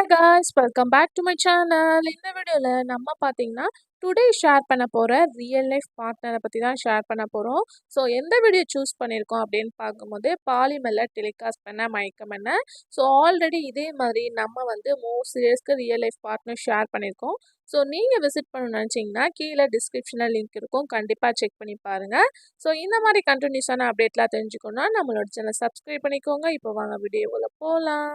Hi guys, welcome back to my channel. இந்த வீடியோவில் நம்ம பார்த்தீங்கன்னா டுடே ஷேர் பண்ண போகிற ரியல் லைஃப் பார்ட்னரை பற்றி தான் ஷேர் பண்ண போகிறோம். ஸோ எந்த வீடியோ சூஸ் பண்ணியிருக்கோம் அப்படின்னு பார்க்கும்போது பாலிமரில் டெலிகாஸ்ட் பண்ண மயக்கம் என்ன. ஸோ ஆல்ரெடி இதே மாதிரி நம்ம வந்து most சீரியஸ்க்கு real life partner share பண்ணியிருக்கோம். ஸோ நீங்கள் விசிட் பண்ண நினச்சிங்கன்னா கீழே டிஸ்கிரிப்ஷனில் லிங்க் இருக்கும், கண்டிப்பாக செக் பண்ணி பாருங்கள். ஸோ இந்த மாதிரி கண்டினியூஸான அப்டேட்லாம் தெரிஞ்சுக்கணுன்னா நம்மளோட சேனல் சப்ஸ்கிரைப் பண்ணிக்கோங்க. இப்போ வாங்க வீடியோவில் போகலாம்.